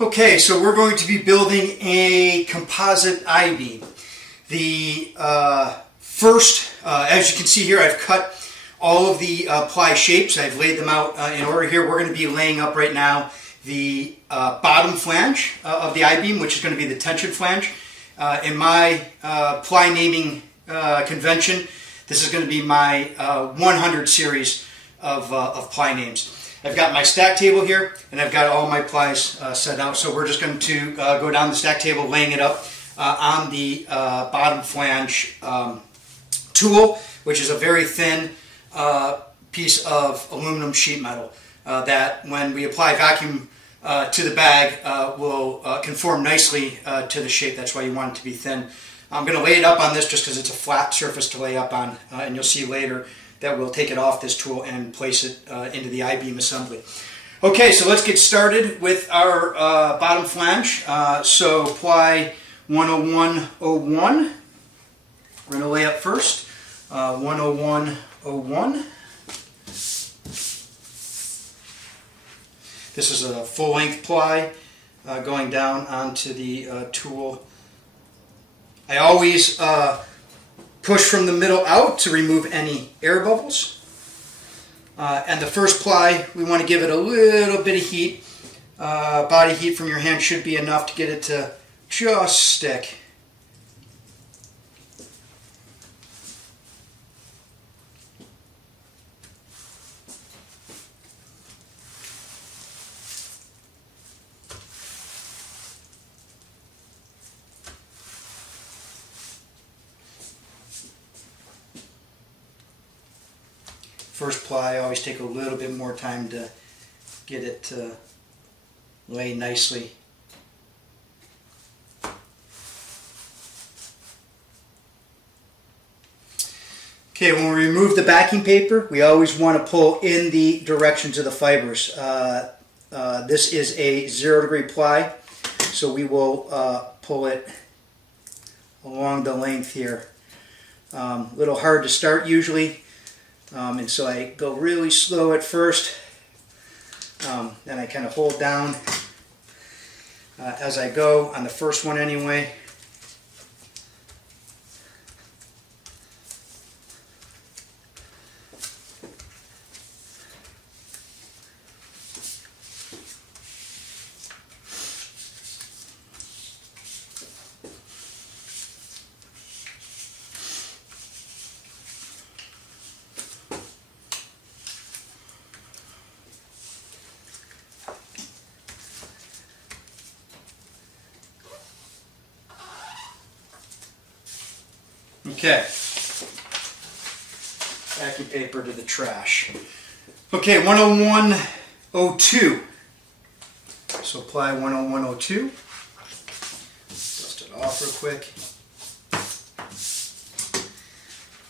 Okay, so we're going to be building a composite I-beam. The first, as you can see here, I've cut all of the ply shapes. I've laid them out in order here. We're going to be laying up right now the bottom flange of the I-beam, which is going to be the tension flange. In my ply naming convention, this is going to be my 100 series of ply names. I've got my stack table here, and I've got all my plies set out. So we're just going to go down the stack table, laying it up on the bottom flange tool, which is a very thin piece of aluminum sheet metal that when we apply vacuum to the bag will conform nicely to the shape. That's why you want it to be thin. I'm going to lay it up on this just because it's a flat surface to lay up on, and you'll see later that we'll take it off this tool and place it into the I-beam assembly. Okay, so let's get started with our bottom flange. So ply 10101, we're going to lay up first. 10101. This is a full-length ply going down onto the tool. I always push from the middle out to remove any air bubbles. And the first ply, we want to give it a little bit of heat. Body heat from your hand should be enough to get it to just stick. First ply, I always take a little bit more time to get it to lay nicely. Okay, when we remove the backing paper, we always want to pull in the directions of the fibers. This is a 0-degree ply, so we will pull it along the length here. A little hard to start usually. And so I go really slow at first, then I kind of hold down as I go on the first one anyway. Okay, backing paper to the trash. Okay, 10102. So apply 10102. Dust it off real quick.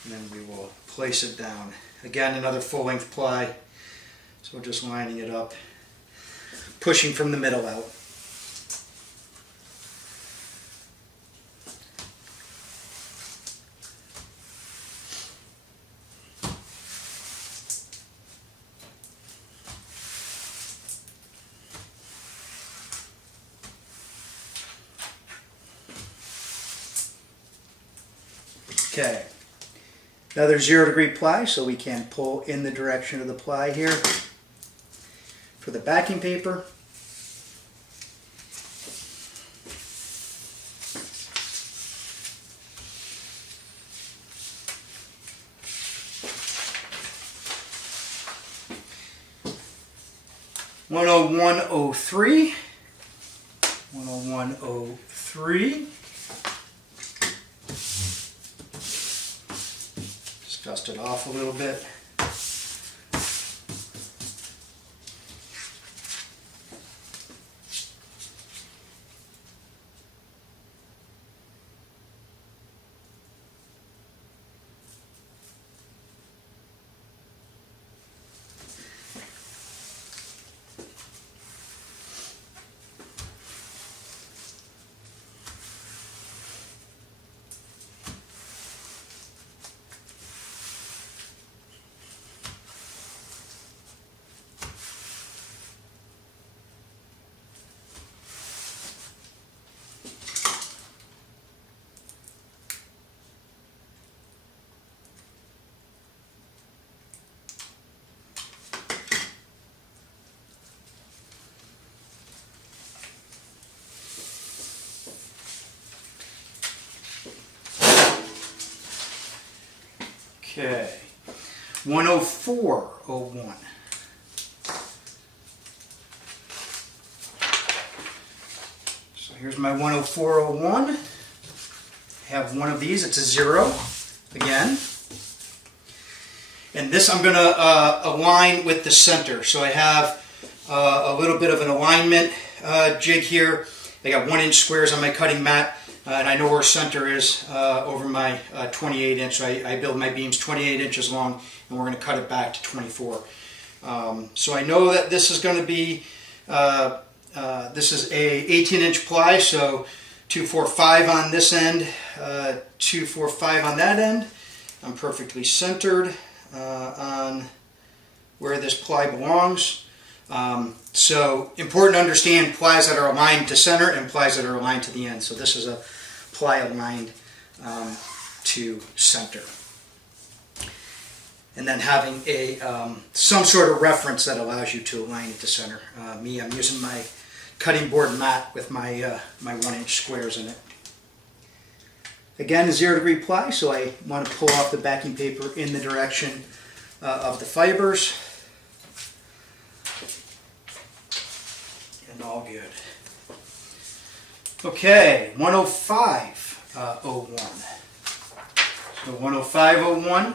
And then we will place it down. Again, another full-length ply. So we're just lining it up, pushing from the middle out. Okay, another 0-degree ply, so we can pull in the direction of the ply here. For the backing paper, (10103). 10103. Dust it off a little bit. Okay, 104.01. So here's my 104.01. Have one of these, it's a 0 again. And this I'm going to align with the center. So I have a little bit of an alignment jig here. I got 1-inch squares on my cutting mat, and I know where center is over my 28 inch. So I build my beams 28 inches long, and we're going to cut it back to 24. So I know that this is going to be, this is a 18-inch ply, so 245 on this end, 245 on that end. I'm perfectly centered on where this ply belongs. So important to understand plies that are aligned to center and plies that are aligned to the end. So this is a ply aligned to center. And then having a some sort of reference that allows you to align it to center. I'm using my cutting board mat with my my 1-inch squares in it. Again, a 0-degree ply, so I want to pull off the backing paper in the direction of the fibers. And all good. Okay, 105.01. So 105.01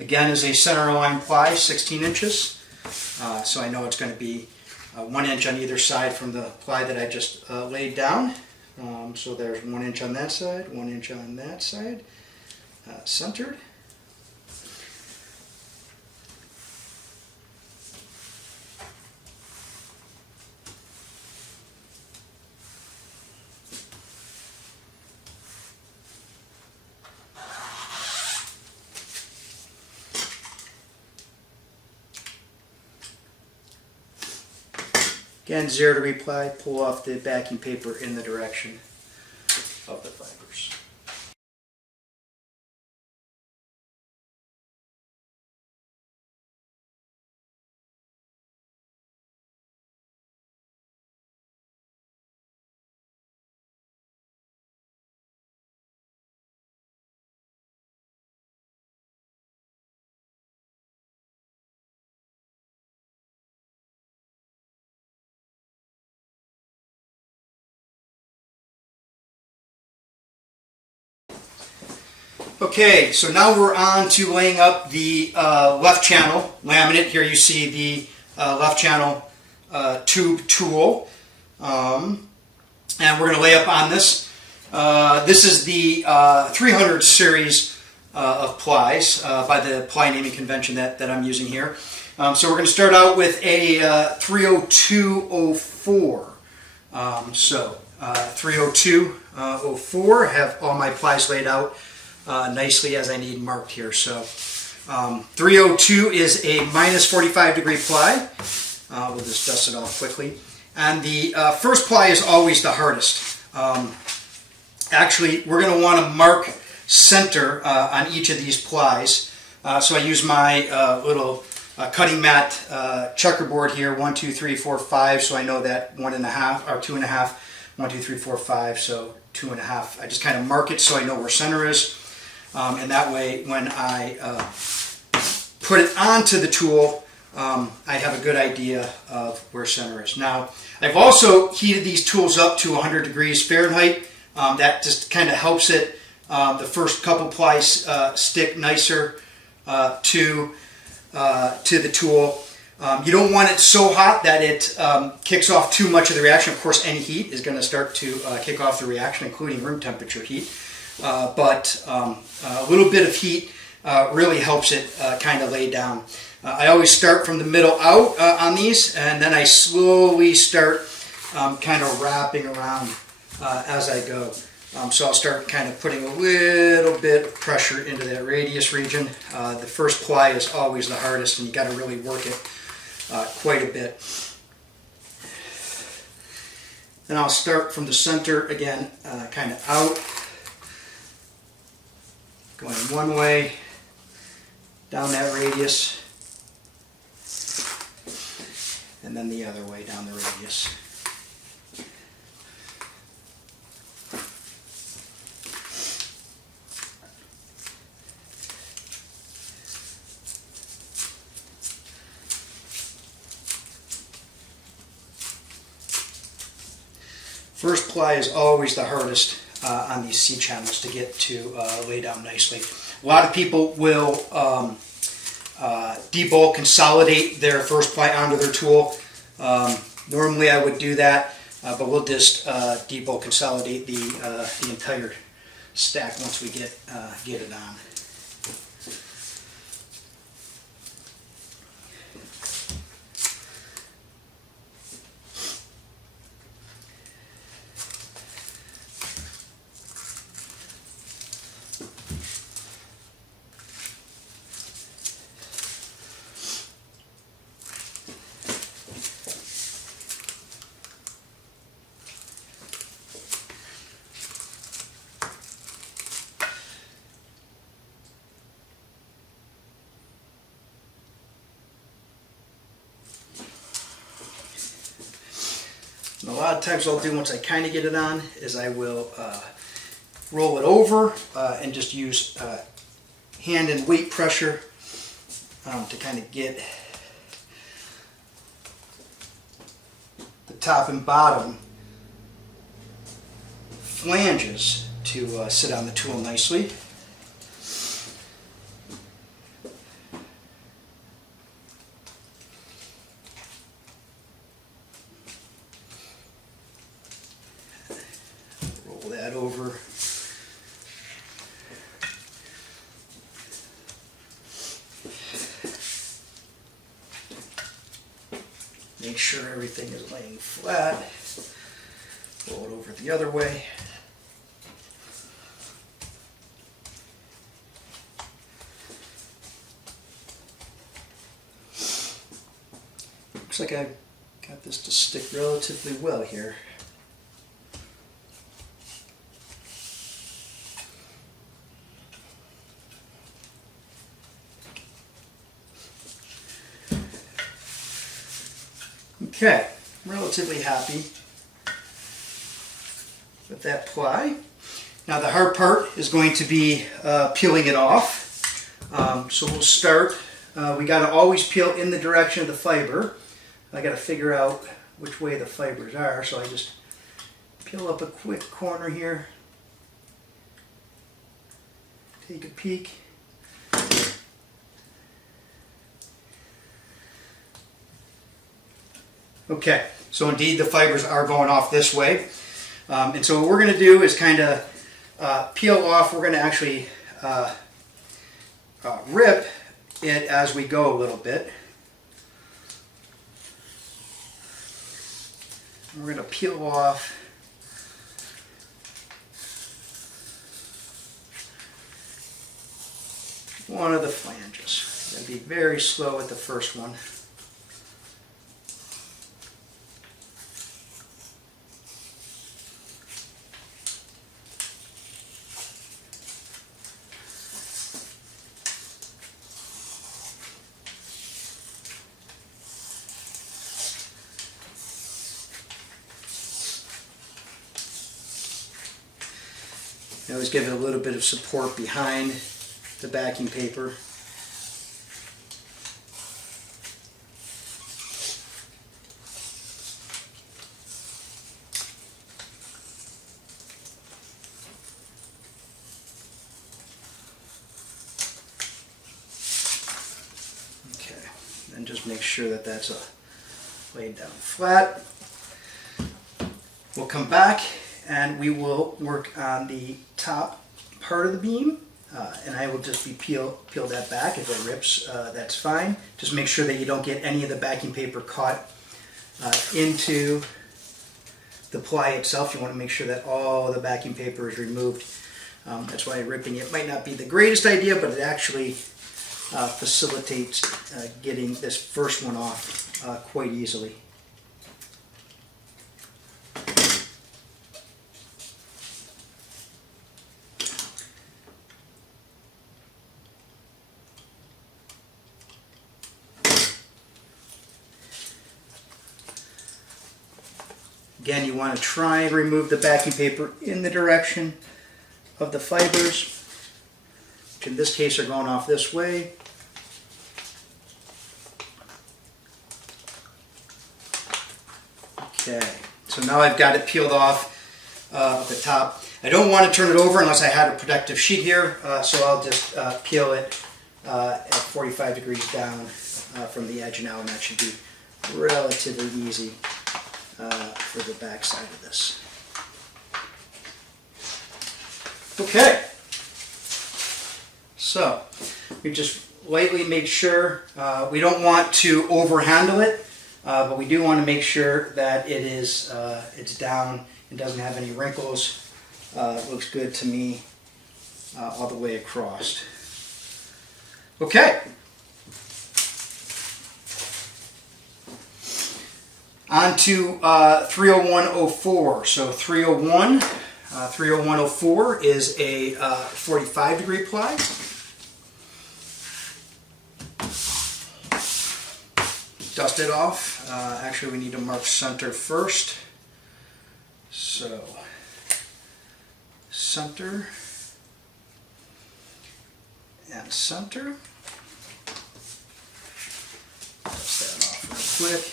again is a center aligned ply, 16 inches. So I know it's going to be 1 inch on either side from the ply that I just laid down. So there's 1 inch on that side, 1 inch on that side, centered. Again, 0-degree ply, pull off the backing paper in the direction of the fibers. Okay, so now we're on to laying up the left channel laminate. Here you see the left channel tube tool. And we're going to lay up on this. This is the 300 series of plies by the ply naming convention that I'm using here. So we're going to start out with a 302.04. 302.04, have all my plies laid out nicely as I need marked here. So 302 is a minus 45 degree ply. We'll just dust it off quickly. And the first ply is always the hardest. Actually, we're going to want to mark center on each of these plies. So I use my little cutting mat checkerboard here, 1, 2, 3, 4, 5. So I know that 1.5 or 2.5, 1, 2, 3, 4, 5. So 2.5. I just kind of mark it so I know where center is. And that way, when I put it onto the tool, I have a good idea of where center is. Now, I've also heated these tools up to 100 degrees Fahrenheit. That just kind of helps it, the first couple plies stick nicer to the tool. You don't want it so hot that it kicks off too much of the reaction. Of course, any heat is going to start to kick off the reaction, including room temperature heat. But a little bit of heat really helps it kind of lay down. I always start from the middle out on these, and then I slowly start kind of wrapping around as I go. So I'll start kind of putting a little bit of pressure into that radius region. The first ply is always the hardest, and you got to really work it quite a bit. Then I'll start from the center again, kind of out, going one way down that radius, and then the other way down the radius. First ply is always the hardest on these C-channels to get to lay down nicely. A lot of people will debulk, consolidate their first ply onto their tool. Normally I would do that, but we'll just debulk, consolidate the entire stack once we get it on. And a lot of times what I'll do once I kind of get it on is I will roll it over and just use hand and weight pressure to kind of get the top and bottom flanges to sit on the tool nicely. That over. Make sure everything is laying flat. Roll it over the other way. Looks like I got this to stick relatively well here. Okay, I'm relatively happy with that ply. Now the hard part is going to be peeling it off. So we'll start. We got to always peel in the direction of the fiber. I got to figure out which way the fibers are, so I just peel up a quick corner here. Take a peek. Okay, so indeed the fibers are going off this way. And so what we're going to do is kind of peel off. We're going to actually rip it as we go a little bit. We're going to peel off one of the flanges. Going to be very slow at the first one. I always give it a little bit of support behind the backing paper. Okay, and just make sure that that's laid down flat. We'll come back and we will work on the top part of the beam, and I will just peel that back. If it rips, that's fine. Just make sure that you don't get any of the backing paper caught into the ply itself. You want to make sure that all the backing paper is removed. That's why ripping it might not be the greatest idea, but it actually facilitates getting this first one off quite easily. Again, you want to try and remove the backing paper in the direction of the fibers, which in this case are going off this way. Okay, So now I've got it peeled off at the top. I don't want to turn it over unless I had a protective sheet here, so I'll just peel it at 45 degrees down from the edge now, and that should be relatively easy for the back side of this. Okay, so we just lightly make sure, we don't want to overhandle it, but we do want to make sure that it is it's down. It doesn't have any wrinkles. It looks good to me all the way across. Okay. On to 30104. So 30104 is a 45 degree ply. Dust it off. Actually, we need to mark center first. So center and center. Dust that off real quick.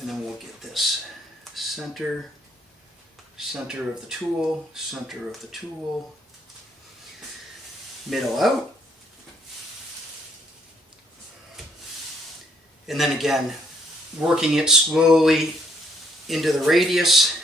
And then we'll get this center, center of the tool, center of the tool, middle out. And then again, working it slowly into the radius.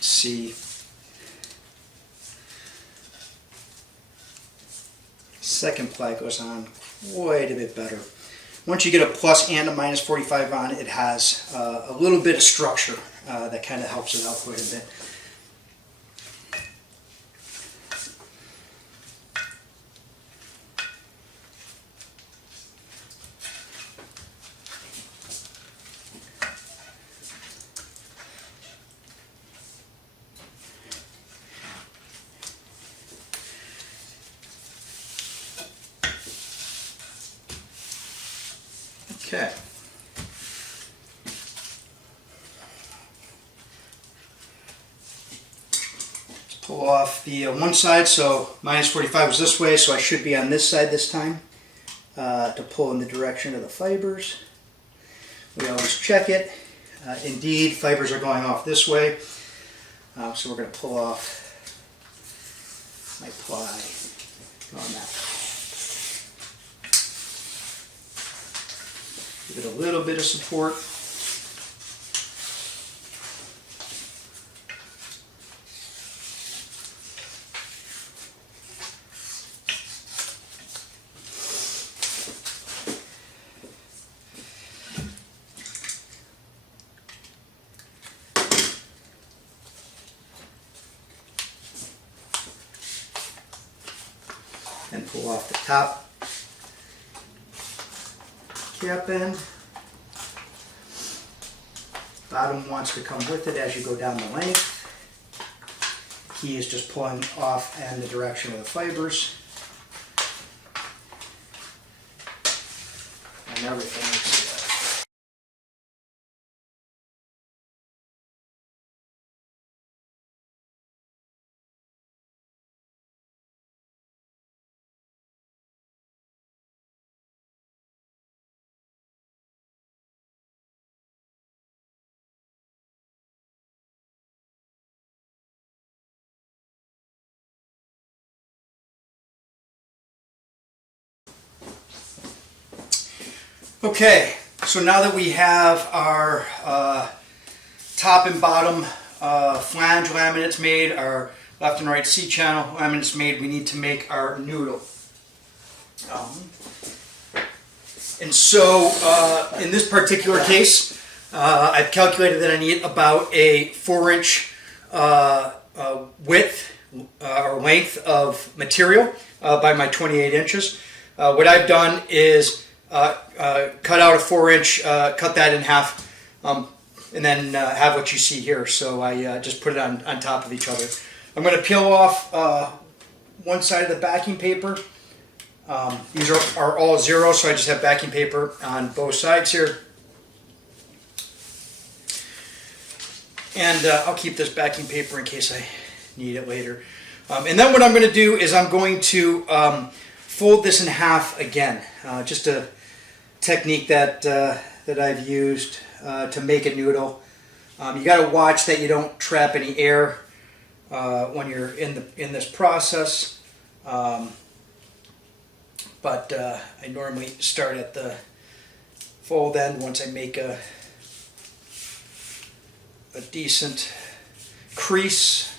See, second ply goes on quite a bit better. Once you get a plus and a minus 45 on, it has a little bit of structure that kind of helps it out quite a bit. Okay. Let's pull off the one side. So minus 45 is this way, so I should be on this side this time to pull in the direction of the fibers. We always check it. Indeed, fibers are going off this way. So we're going to pull off my ply on that. Give it a little bit of support. And pull off the top cap end. Bottom wants to come with it as you go down the length. Key is just pulling off in the direction of the fibers. And everything is okay, so now that we have our top and bottom flange laminates made, our left and right C-channel laminates made, we need to make our noodle. And so in this particular case, I've calculated that I need about a 4-inch width or length of material by my 28 inches. What I've done is cut out a 4-inch, cut that in half, and then have what you see here. So I just put it on top of each other. I'm going to peel off one side of the backing paper. These are all 0, so I just have backing paper on both sides here. And I'll keep this backing paper in case I need it later. And then what I'm going to do is I'm going to fold this in half again. Just a technique that I've used to make a noodle. You got to watch that you don't trap any air when you're in this process. But I normally start at the fold end once I make a decent crease.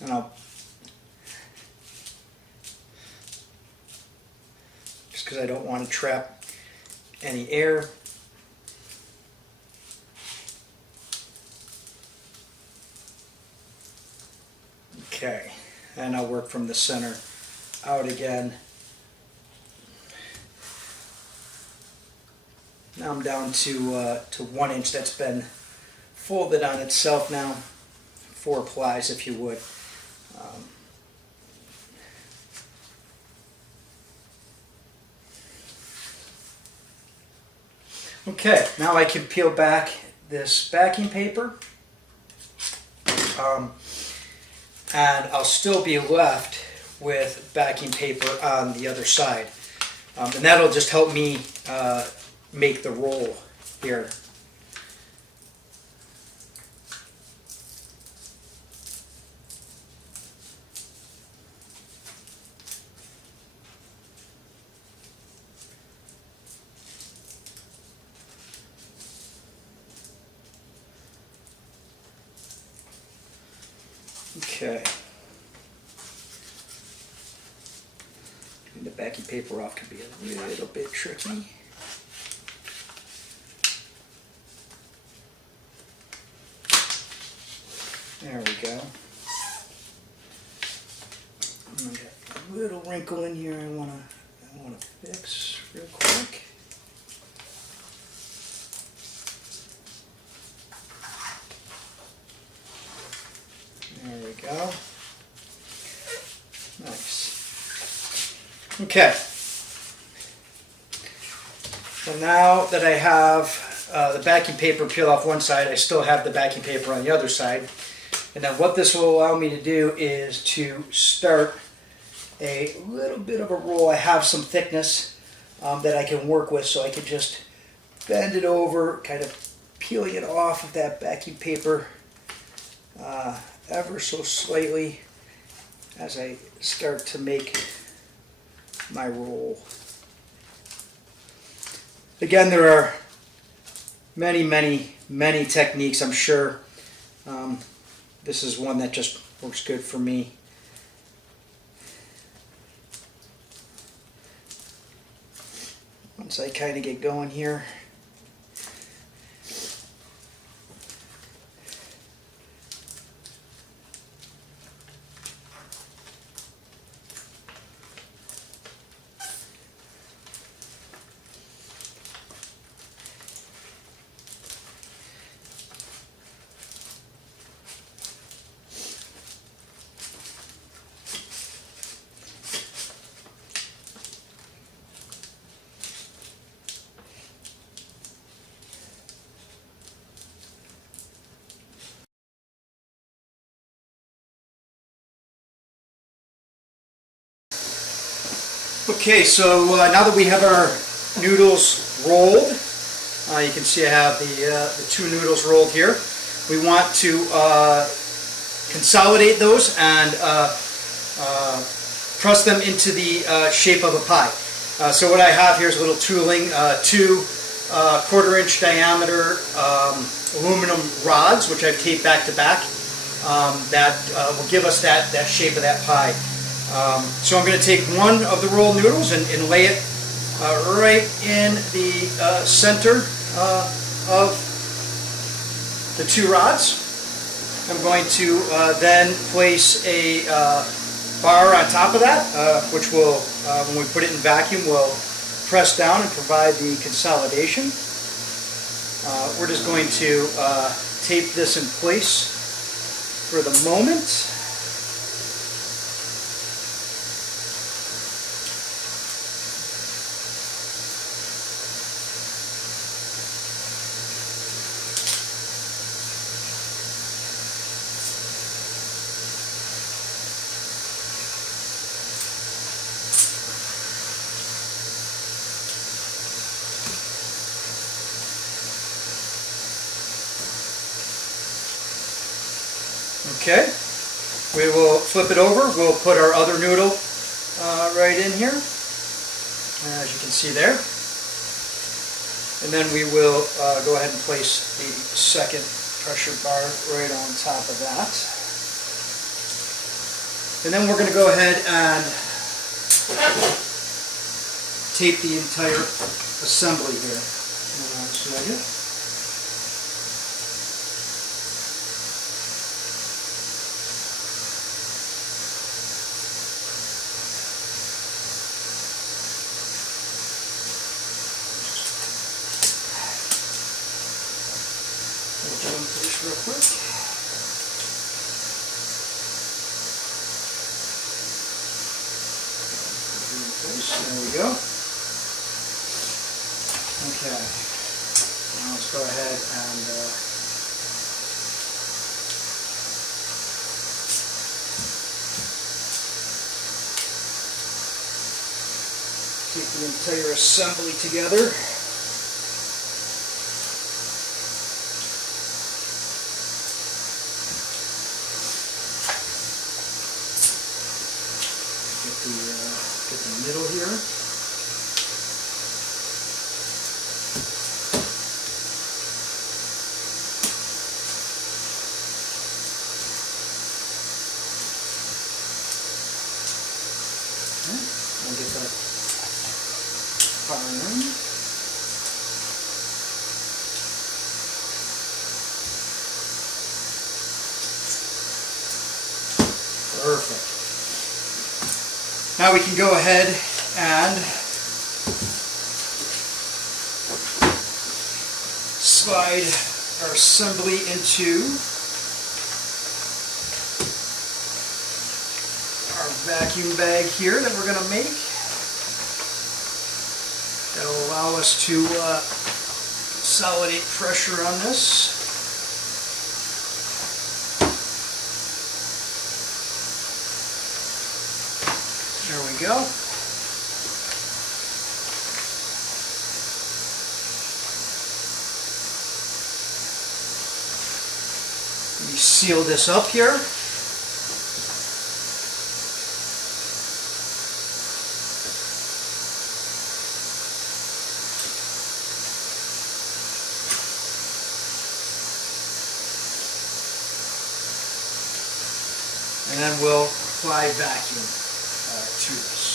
And just because I don't want to trap any air. Okay, and I'll work from the center out again. Now I'm down to 1 inch. That's been folded on itself now. 4 plies, if you would. Okay, now I can peel back this backing paper. And I'll still be left with backing paper on the other side. And that'll just help me make the roll here. Okay. Getting the backing paper off can be a little bit tricky. There we go. I got a little wrinkle in here I wanna fix real quick. There we go. Nice. Okay. So now that I have the backing paper peeled off one side, I still have the backing paper on the other side. And then what this will allow me to do is to start a little bit of a roll. I have some thickness that I can work with, so I can just bend it over, kind of peeling it off of that backing paper ever so slightly as I start to make my roll. Again, there are many techniques, I'm sure. This is one that just works good for me. Once I kind of get going here. Okay, so now that we have our noodles rolled, you can see I have the 2 noodles rolled here. We want to consolidate those and press them into the shape of a pie. So what I have here is a little tooling, 2 1/4-inch diameter aluminum rods, which I've taped back to back, that will give us that shape of that pie. So I'm going to take one of the rolled noodles and lay it right in the center of the two rods. I'm going to then place a bar on top of that, which will, when we put it in vacuum, will press down and provide the consolidation. We're just going to tape this in place for the moment. Okay, we will flip it over. We'll put our other noodle right in here, as you can see there. And then we will go ahead and place the second pressure bar right on top of that. And then we're going to go ahead and tape the entire assembly here. Real quick. There we go. Okay. Now let's go ahead and get the entire assembly together. Get the middle here. Okay. I'll get that firing. Perfect. Now we can go ahead and slide our assembly into our vacuum bag here that we're going to make. That will allow us to consolidate pressure on this. There we go. We seal this up here. And then we'll apply vacuum to this.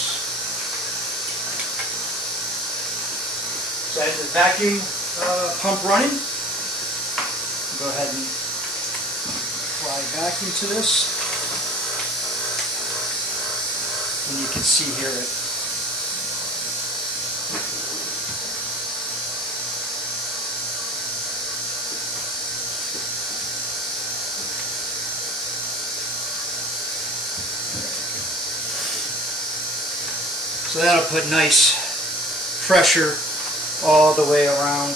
So I have the vacuum pump running. Go ahead and apply vacuum to this. And you can see here it So that'll put nice pressure all the way around.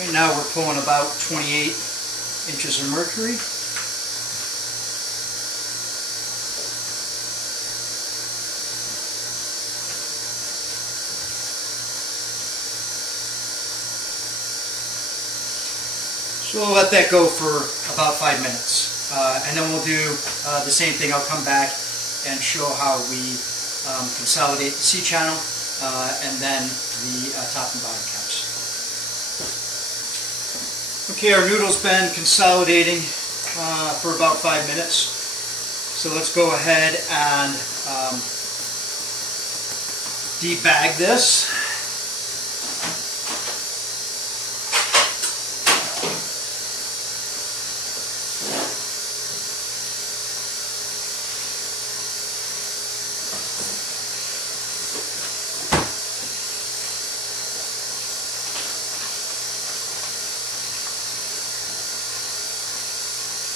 Right now we're pulling about 28 inches of mercury. So we'll let that go for about 5 minutes. And then we'll do the same thing. I'll come back and show how we consolidate the C channel and then the top and bottom caps. Okay, our noodle's been consolidating for about 5 minutes. So let's go ahead and debag this.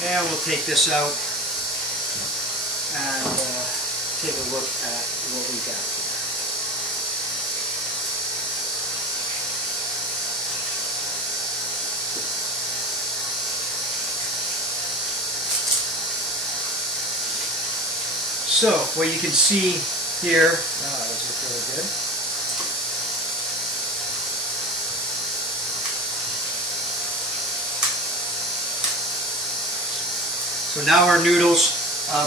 And we'll take this out and take a look at what we got here. So what you can see here, those look really good. So now our noodles,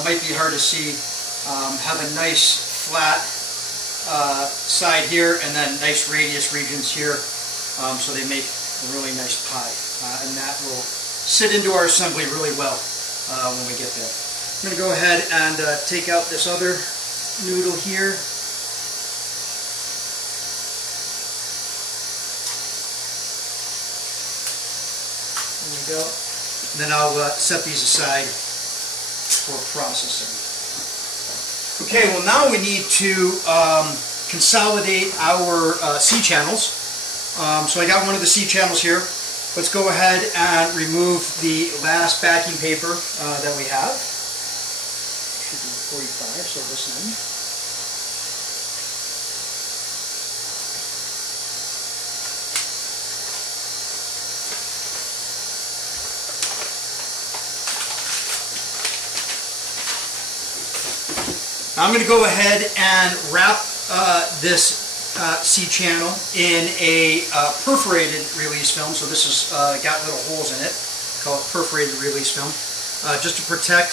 might be hard to see, have a nice flat side here and then nice radius regions here, so they make a really nice pie. And that will sit into our assembly really well when we get there. I'm going to go ahead and take out this other noodle here. There we go. And then I'll set these aside for processing. Okay, well now we need to consolidate our C channels. So I got one of the C channels here. Let's go ahead and remove the last backing paper that we have. Should be 45, so this end. I'm going to go ahead and wrap this C channel in a perforated release film. So this has got little holes in it. Call it perforated release film, just to protect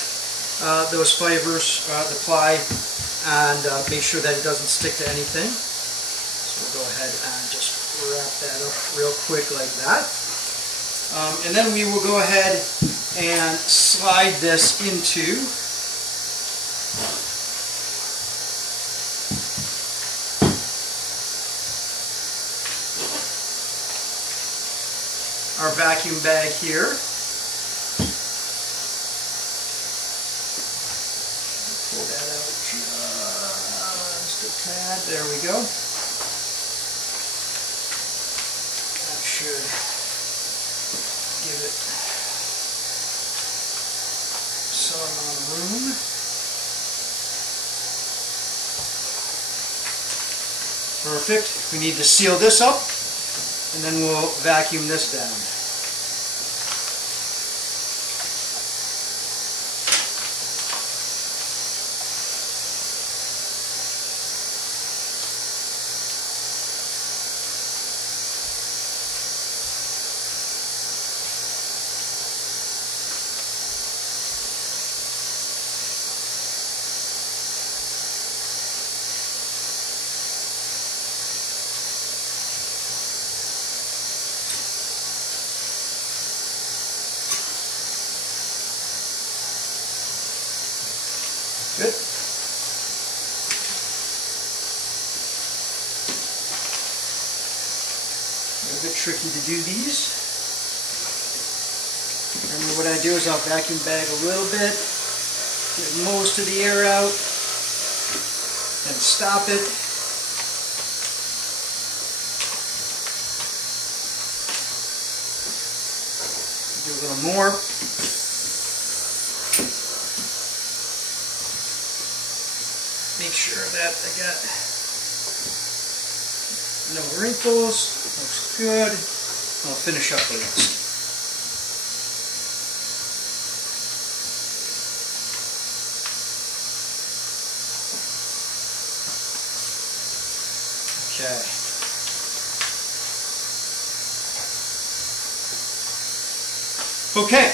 those fibers, the ply, and make sure that it doesn't stick to anything. So we'll go ahead and just wrap that up real quick like that. And then we will go ahead and slide this into our vacuum bag here. Pull that out just a tad. There we go. That should give it some amount of room. Perfect. We need to seal this up, and then we'll vacuum this down. Good. A little bit tricky to do these. Remember what I do is I'll vacuum bag a little bit, get most of the air out, then stop it. Do a little more. Make sure that I got no wrinkles. Looks good. I'll finish up the rest. Okay. Okay.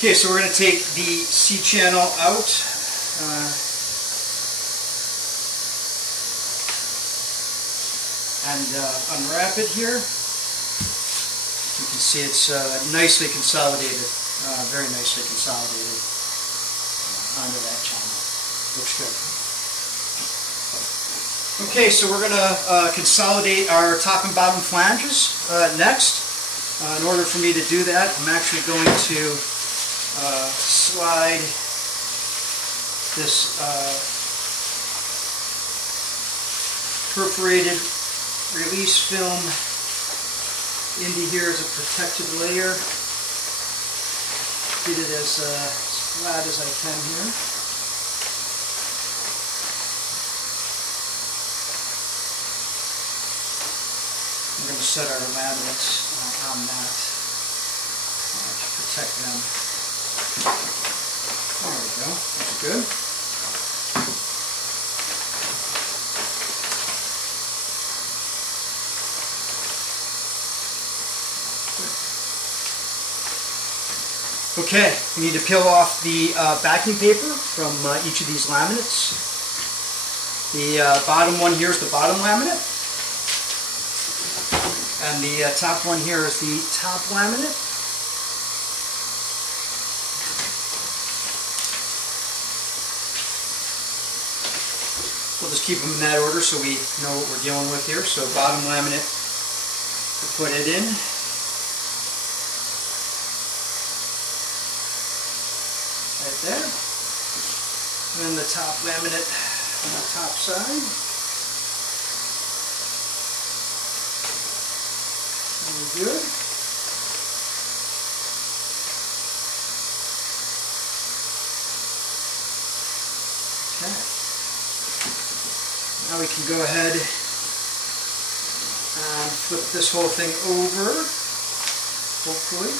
Okay, so we're going to take the C-channel out. And unwrap it here. You can see it's nicely consolidated, very nicely consolidated onto that channel. Looks good. Okay, so we're going to consolidate our top and bottom flanges next. In order for me to do that, I'm actually going to slide this perforated release film into here as a protected layer. Get it as flat as I can here. I'm going to set our laminates on that to protect them. There we go. That's good. Okay, we need to peel off the backing paper from each of these laminates. The bottom one here is the bottom laminate, and the top one here is the top laminate. We'll just keep them in that order so we know what we're dealing with here. So bottom laminate, we'll put it in. Right there. And then the top laminate on the top side. Very good. Okay. Now we can go ahead and flip this whole thing over, hopefully.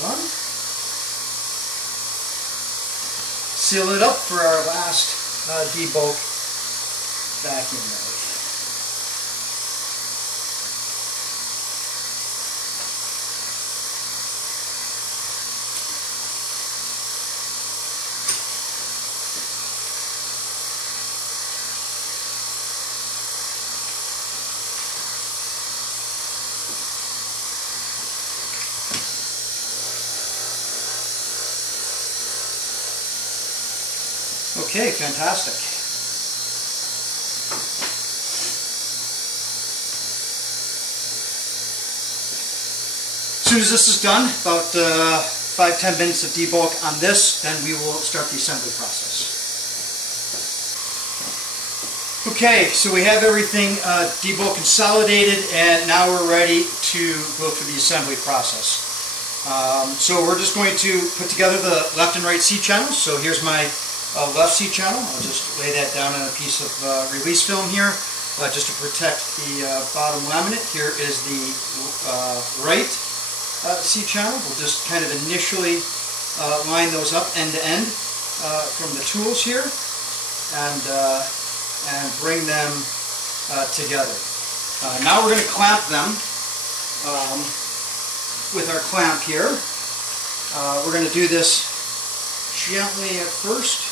Done. Seal it up for our last debulk vacuum knife. Okay, fantastic. As soon as this is done, about 5-10 minutes of debulk on this, then we will start the assembly process. Okay, so we have everything debulk consolidated, and now we're ready to go through the assembly process. So we're just going to put together the left and right C channels. So here's my left C channel. I'll just lay that down on a piece of release film here, just to protect the bottom laminate. Here is the right C channel. We'll just kind of initially line those up end to end from the tools here, and bring them together. Now we're going to clamp them with our clamp here. We're going to do this gently at first,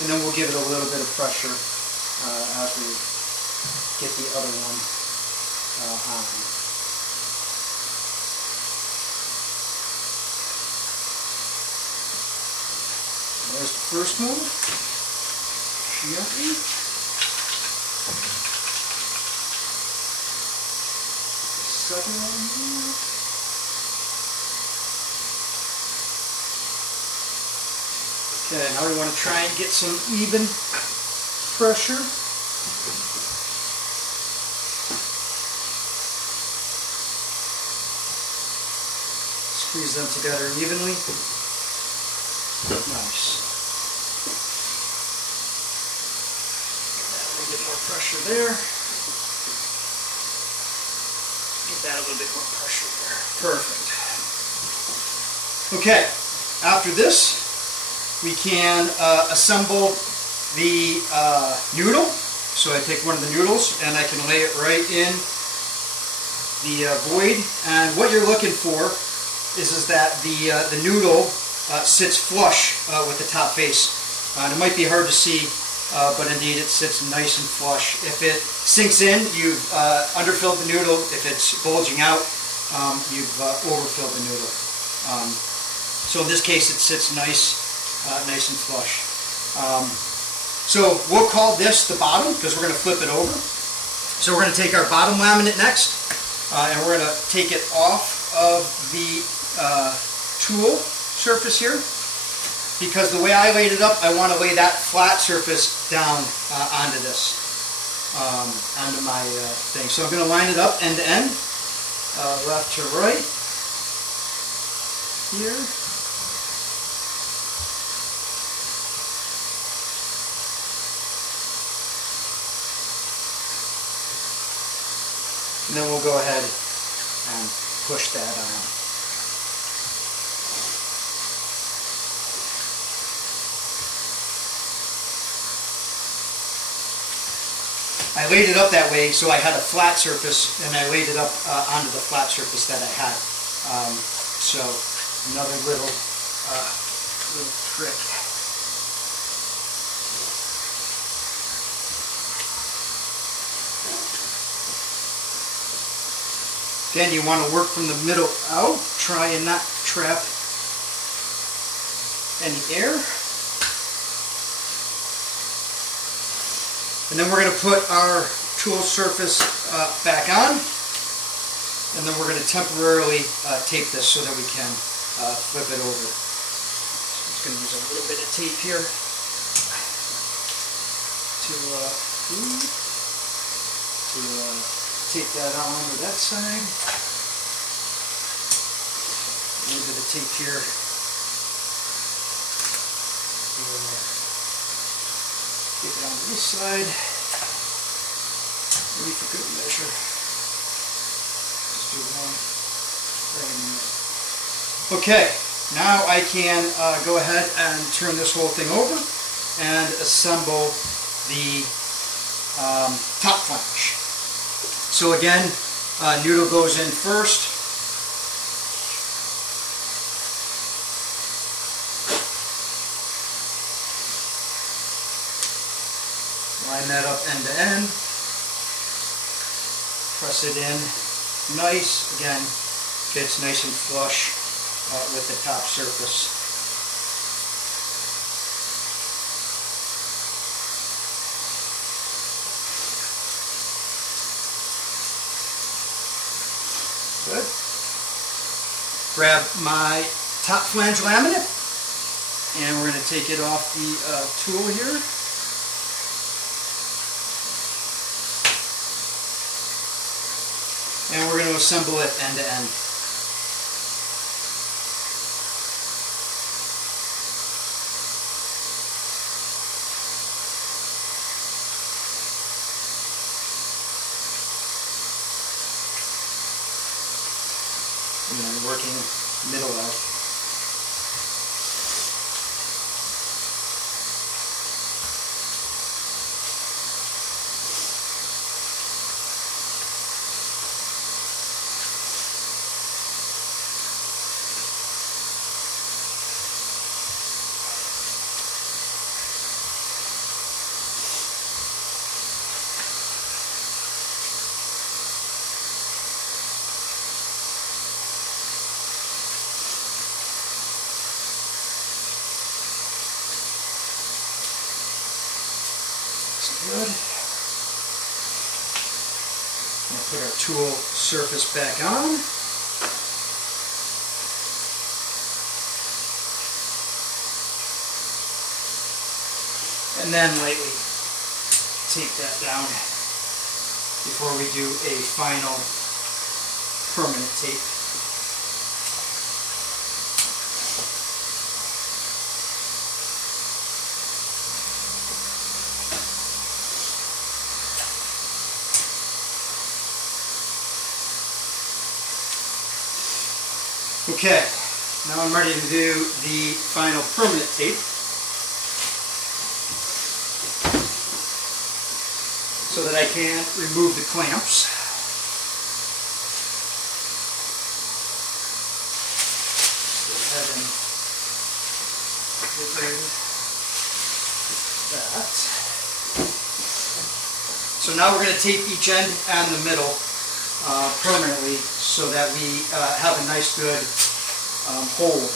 and then we'll give it a little bit of pressure as we get the other one on. There's the first one. Gently. Second one here. Okay, now we want to try and get some even pressure. Squeeze them together evenly. Nice. A little bit more pressure there. Get that a little bit more pressure there. Perfect. Okay, after this, we can assemble the noodle. So I take one of the noodles and I can lay it right in the void. And what you're looking for is that the noodle sits flush with the top face. And it might be hard to see, but indeed it sits nice and flush. If it sinks in, you've underfilled the noodle. If it's bulging out, you've overfilled the noodle. So in this case, it sits nice and flush. So we'll call this the bottom because we're going to flip it over. So we're going to take our bottom laminate next, and we're going to take it off of the tool surface here, because the way I laid it up, I want to lay that flat surface down onto this, onto my thing. So I'm going to line it up end to end, left to right, here. And then we'll go ahead and push that on. I laid it up that way so I had a flat surface, and I laid it up onto the flat surface that I had. So another little trick. Again, you want to work from the middle out. Try and not trap any air. And then we're going to put our tool surface back on. And then we're going to temporarily tape this so that we can flip it over. So I'm just going to use a little bit of tape here to tape that on with that side. A little bit of tape here. Get it on this side. Maybe for good measure. Just do one right in the middle. Okay, now I can go ahead and turn this whole thing over and assemble the top flange. So again, noodle goes in first. Line that up end to end. Press it in nice. Again, fits nice and flush with the top surface. Good. Grab my top flange laminate, and we're going to take it off the tool here. And we're going to assemble it end to end. And then working middle out. Good. We'll put our tool surface back on. And then lightly tape that down before we do a final permanent tape. Okay, now I'm ready to do the final permanent tape. so that I can remove the clamps. Go ahead and get rid of that. So now we're going to tape each end and the middle permanently so that we have a nice good hold.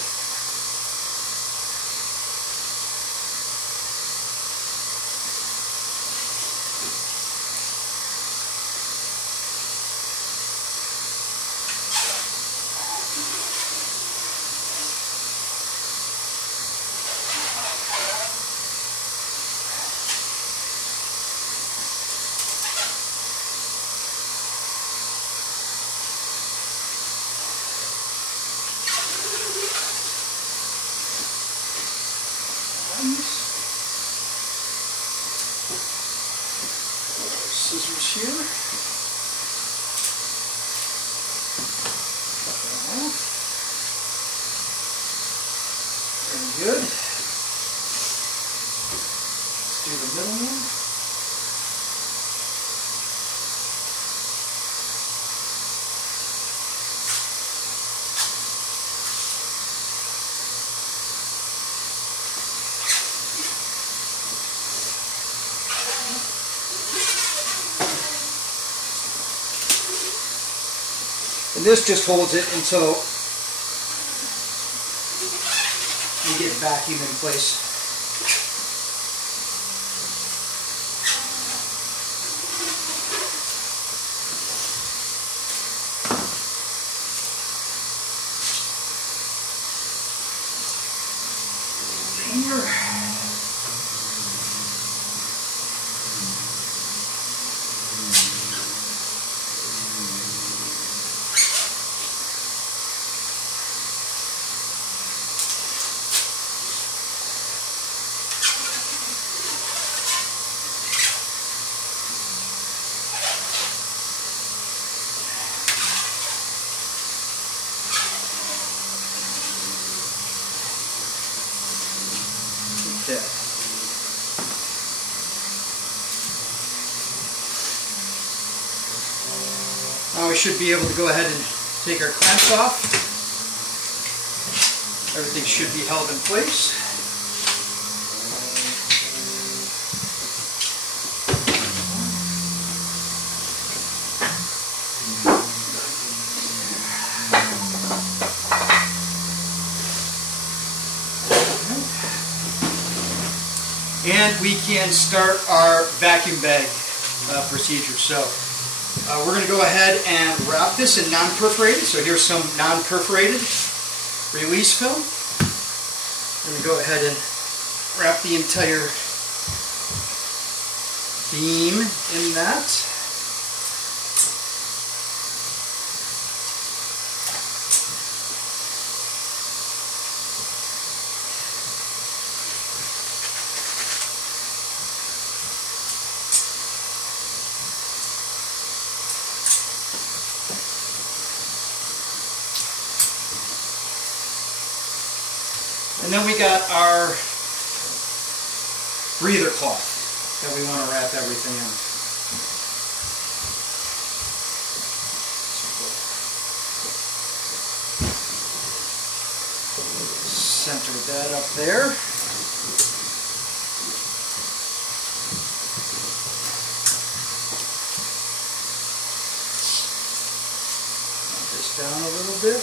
Scissors here. Very good. Let's do the middle one. And this just holds it until we get vacuum in place. Here. Okay. Now we should be able to go ahead and take our clamps off. Everything should be held in place. And we can start our vacuum bag procedure. So we're going to go ahead and wrap this in non-perforated. So here's some non-perforated release film. I'm going to go ahead and wrap the entire beam in that. And then we got our breather cloth that we want to wrap everything in. Center that up there. Move this down a little bit.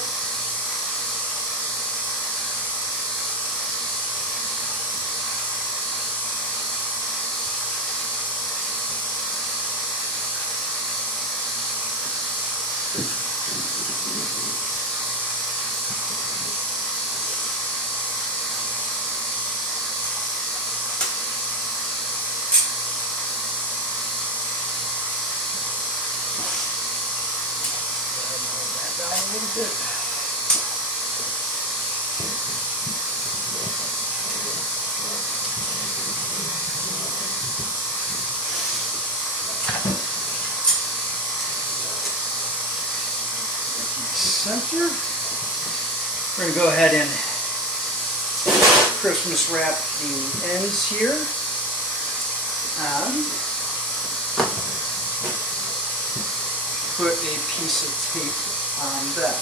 Down a little bit. Center. We're going to go ahead and Christmas wrap the ends here. And put a piece of tape on that.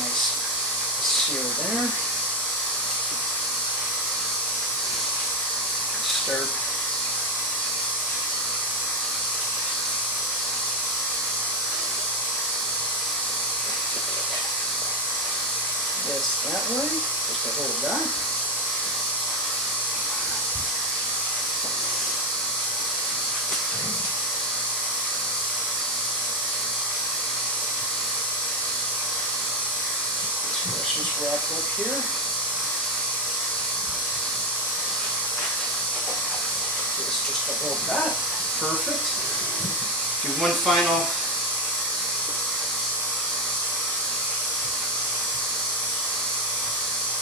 Nice seal there. Start this that way, just to hold that. Let's just wrap up here. This just to hold that. Perfect. Do one final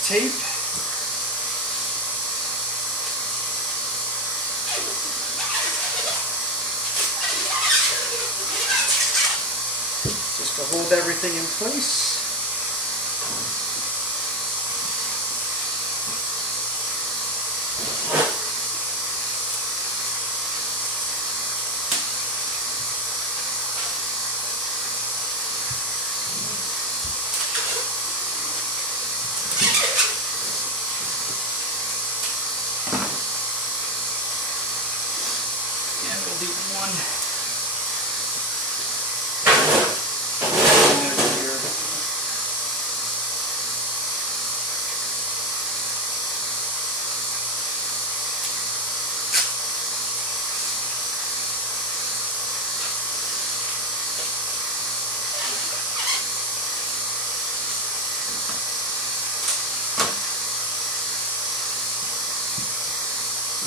tape. Just to hold everything in place. Do one here.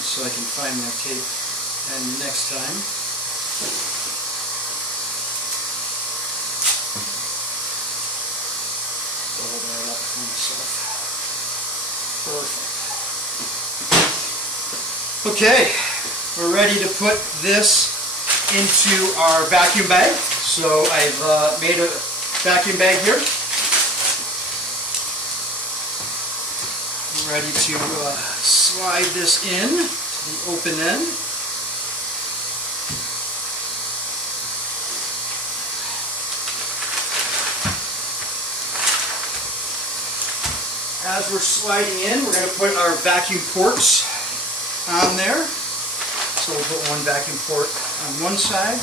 So I can find my tape. And next time, hold that up for myself. Perfect. Okay, we're ready to put this into our vacuum bag. So I've made a vacuum bag here. I'm ready to slide this in to the open end. As we're sliding in, we're going to put our vacuum ports on there. So we'll put one vacuum port on one side,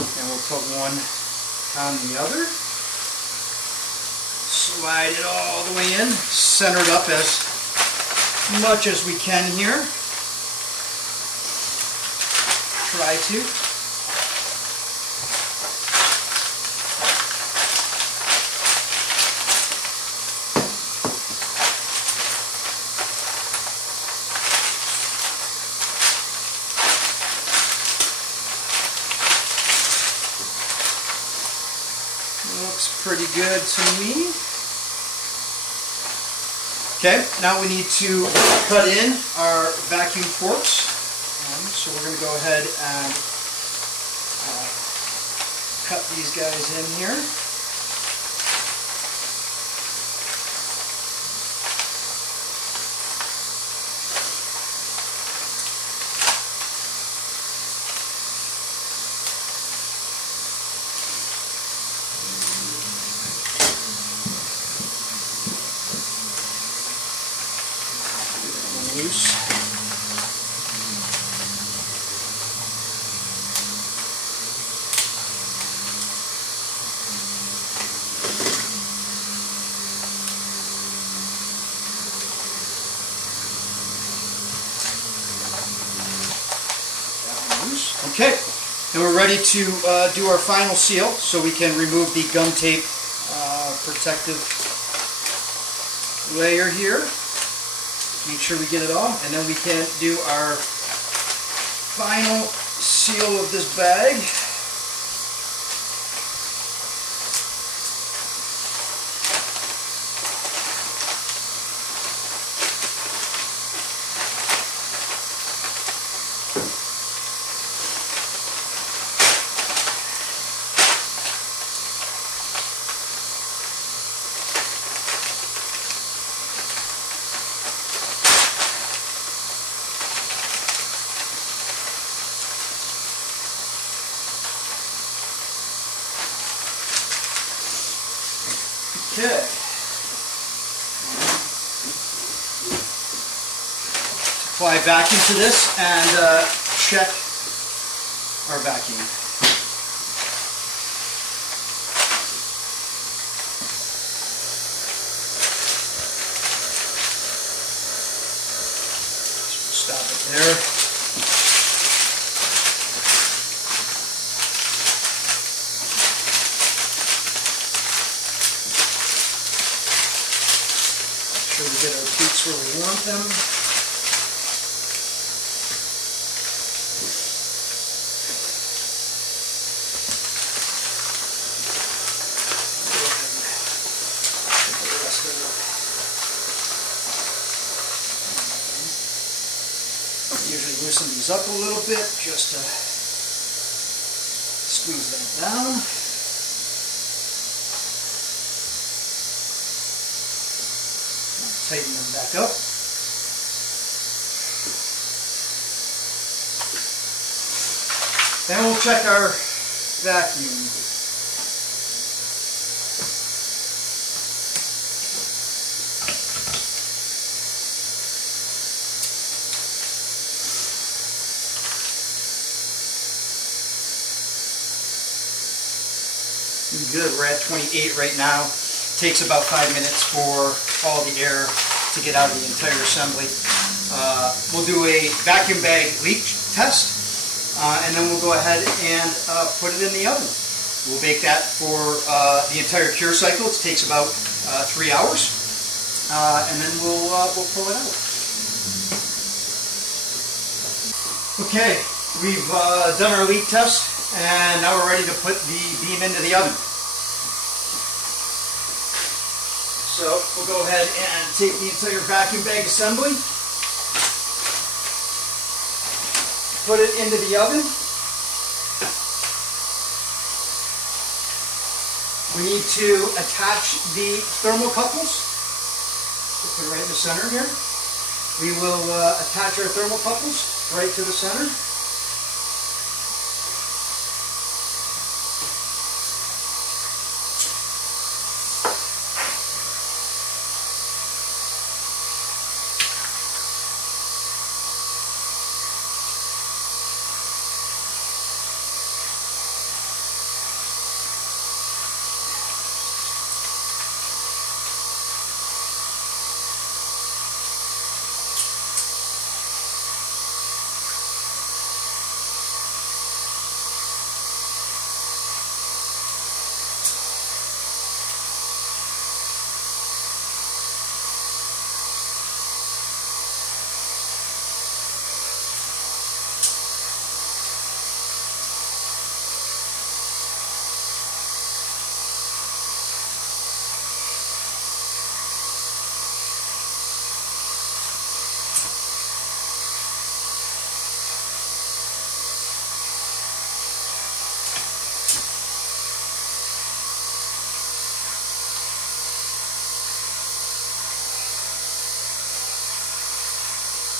and we'll put one on the other. Slide it all the way in, center it up as much as we can here. Try to. Looks pretty good to me. Okay, now we need to cut in our vacuum ports. So we're going to go ahead and cut these guys in here. Loose. Okay, and we're ready to do our final seal, so we can remove the gum tape protective layer here. Make sure we get it off, and then we can do our final seal of this bag. Okay. Apply vacuum to this and check our vacuum. Stop it there. Make sure we get our peaks where we want them. Usually loosen these up a little bit just to squeeze that down. Tighten them back up. Then we'll check our vacuum. Good, we're at 28 right now. Takes about 5 minutes for all the air to get out of the entire assembly. We'll do a vacuum bag leak test, and then we'll go ahead and put it in the oven. We'll bake that for the entire cure cycle. It takes about 3 hours, and then we'll pull it out. Okay, we've done our leak test, and now we're ready to put the beam into the oven. So we'll go ahead and take the entire vacuum bag assembly, put it into the oven. We need to attach the thermocouples. Put it right in the center here. We will attach our thermocouples right to the center.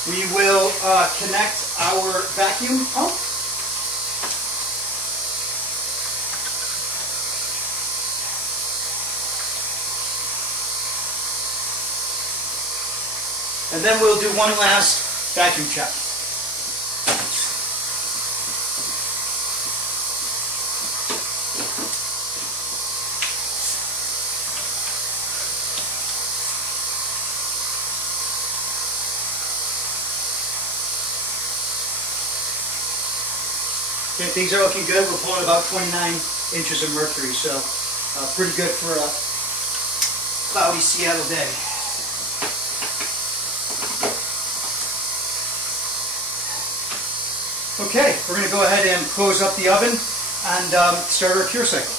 We will connect our vacuum pump. And then we'll do one last vacuum check. Okay, things are looking good. We're pulling about 29 inches of mercury, so pretty good for a cloudy Seattle day. Okay, we're going to go ahead and close up the oven and start our cure cycle.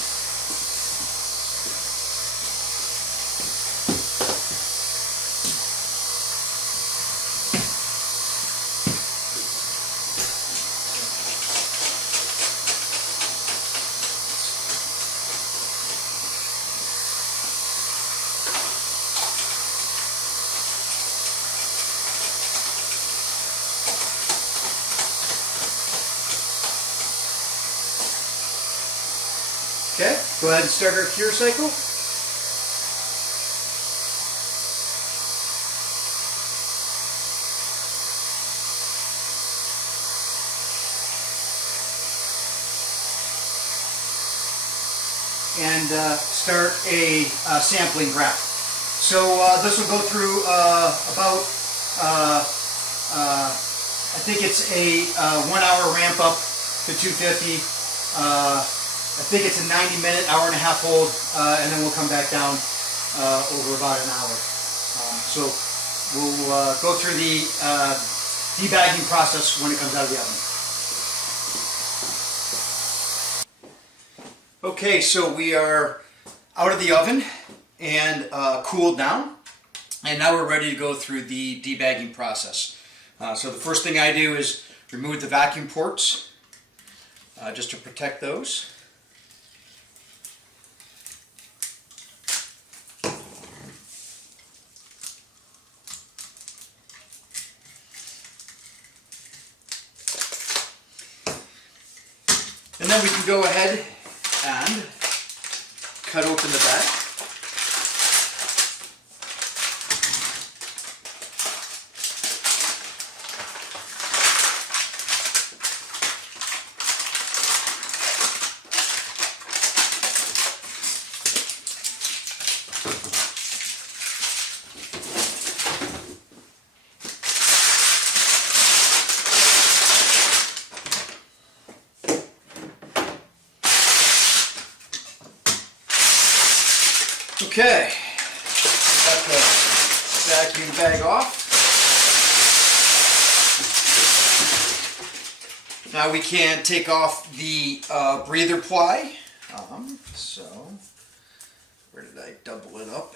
Okay, go ahead and start our cure cycle. and start a sampling graph. So this will go through about, I think it's a 1 hour ramp up to 250. I think it's a 90-minute, hour and a half hold, and then we'll come back down over about an hour. So we'll go through the debagging process when it comes out of the oven. Okay, so we are out of the oven and cooled down, and now we're ready to go through the debagging process. So the first thing I do is remove the vacuum ports just to protect those. And then we can go ahead and cut open the bag. Okay, got the vacuum bag off. Now we can take off the breather ply. So, where did I double it up?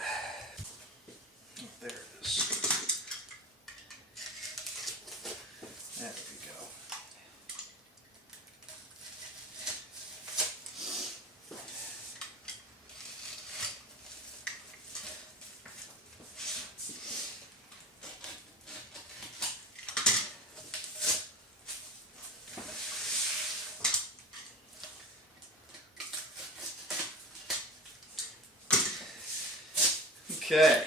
Oh, there it is. There we go. Okay.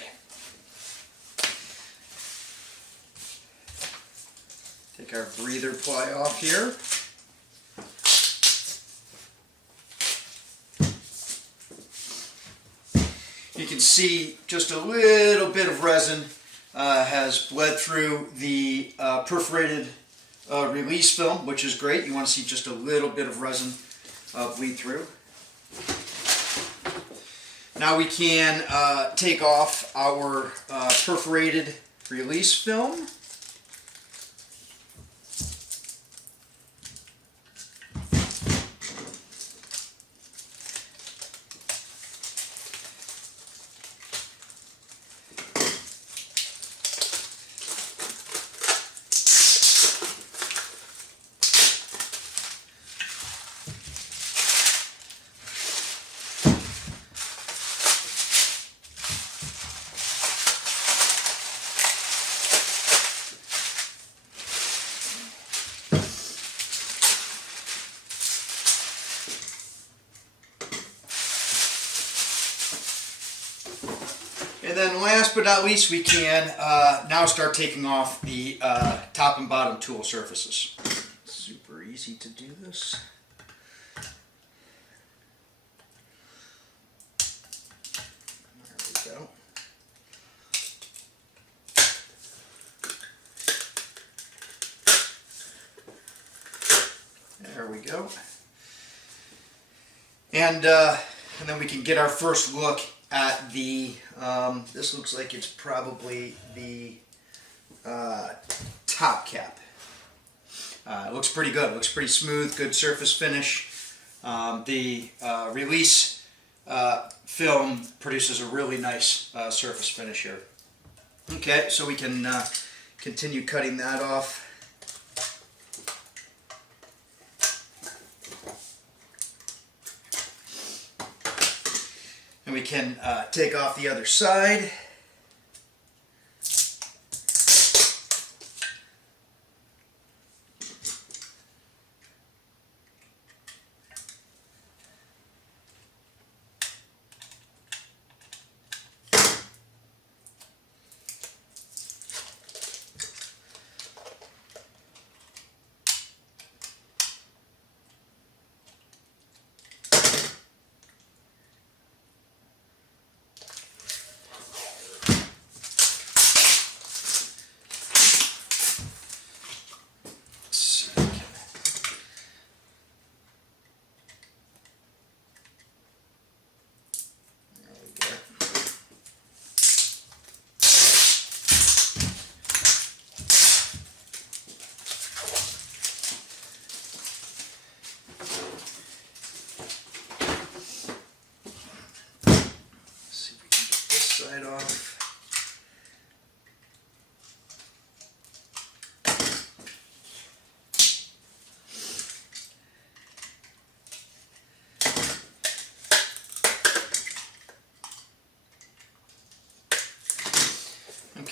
Take our breather ply off here. You can see just a little bit of resin has bled through the perforated release film, which is great. You want to see just a little bit of resin bleed through. Now we can take off our perforated release film. And then last but not least, we can now start taking off the top and bottom tool surfaces. Super easy to do this. There we go. There we go. And then we can get our first look at the, this looks like it's probably the top cap. It looks pretty good. It looks pretty smooth, good surface finish. The release film produces a really nice surface finish here. Okay, so we can continue cutting that off. And we can take off the other side.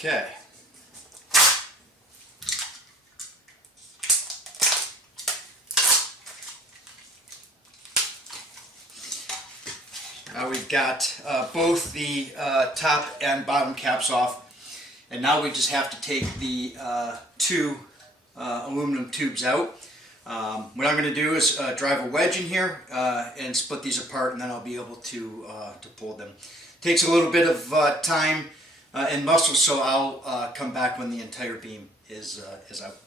Okay. Now we've got both the top and bottom caps off, and now we just have to take the two aluminum tubes out. What I'm going to do is drive a wedge in here and split these apart, and then I'll be able to pull them. Takes a little bit of time and muscle, so I'll come back when the entire beam is out.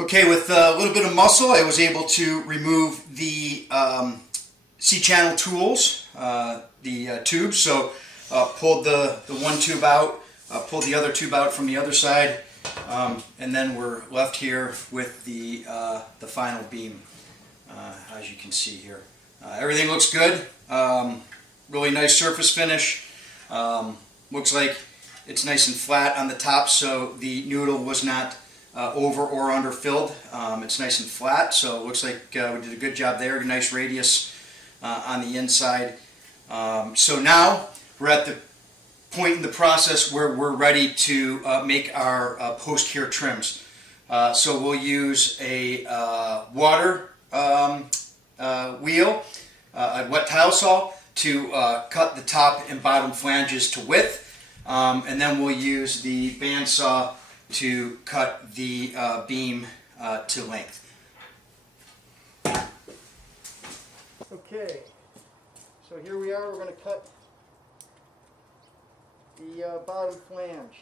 Okay, with a little bit of muscle, I was able to remove the C-channel tools, the tubes. So pulled the one tube out, pulled the other tube out from the other side, and then we're left here with the final beam, as you can see here. Everything looks good. Really nice surface finish. Looks like it's nice and flat on the top, so the noodle was not over or under filled. It's nice and flat, so it looks like we did a good job there. A nice radius on the inside. So now we're at the point in the process where we're ready to make our post-cure trims. So we'll use a water wheel, a wet tile saw, to cut the top and bottom flanges to width, and then we'll use the bandsaw to cut the beam to length. Okay, so here we are. We're going to cut the bottom flange.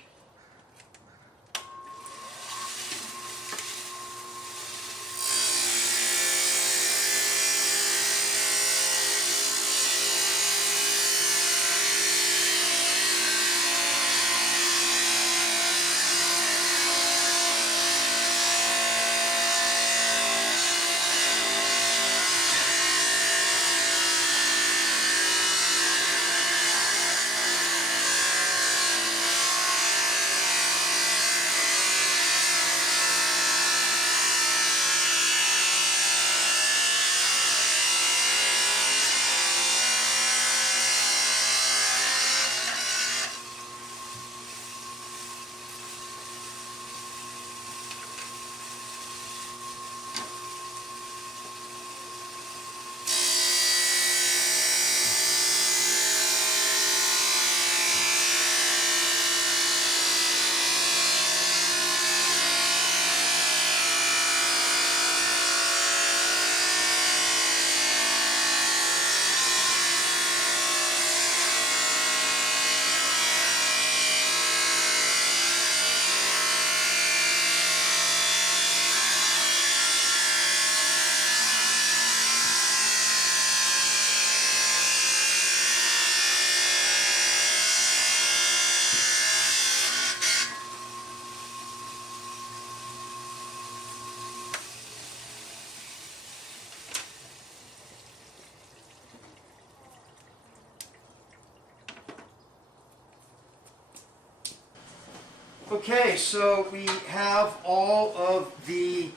Okay, so we have all of the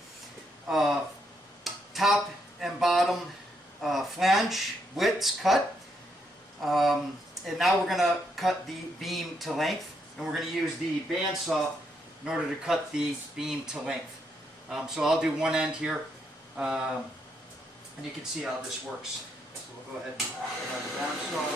top and bottom flange widths cut, and now we're going to cut the beam to length, and we're going to use the bandsaw in order to cut the beam to length. So I'll do one end here, and you can see how this works. So we'll go ahead and run the bandsaw.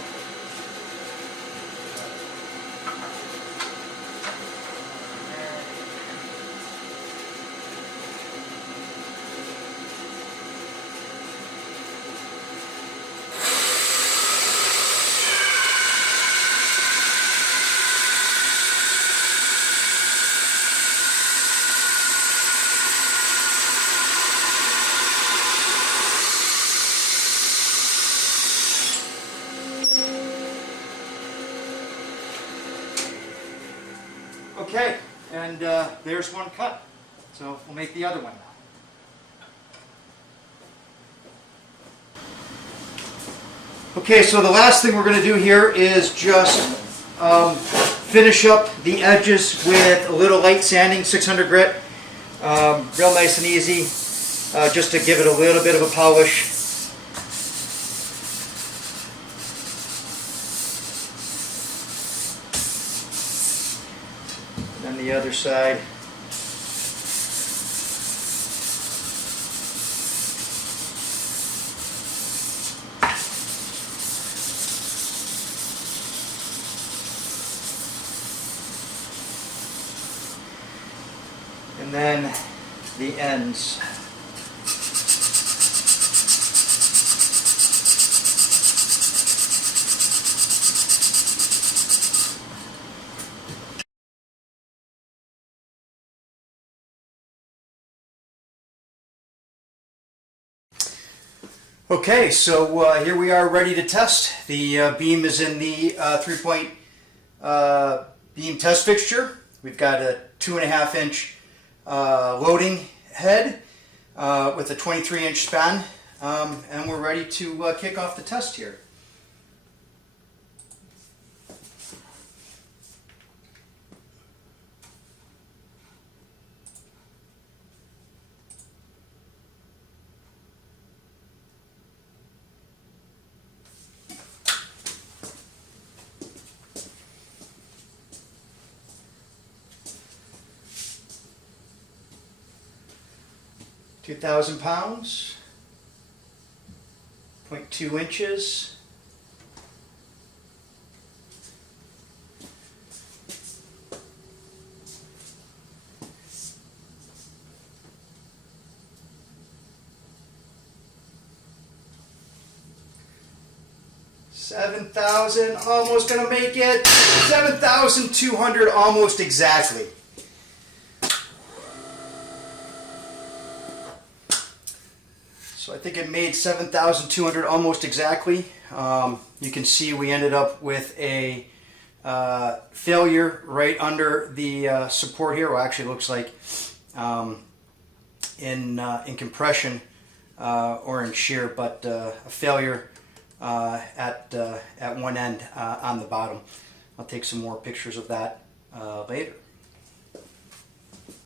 Okay, and there's one cut. So we'll make the other one now. Okay, so the last thing we're going to do here is just finish up the edges with a little light sanding, 600 grit. Real nice and easy, just to give it a little bit of a polish. on the other side. And then the ends. Okay, so here we are ready to test. The beam is in the 3-point beam test fixture. We've got a 2.5-inch loading head with a 23-inch span, and we're ready to kick off the test here. £2,000, 0.2 inches, $7,000, almost gonna make it. 7,200, almost exactly. So I think it made 7,200 almost exactly. You can see we ended up with a failure right under the support here. Well, actually, it looks like in compression or in shear, but a failure at one end on the bottom. I'll take some more pictures of that later.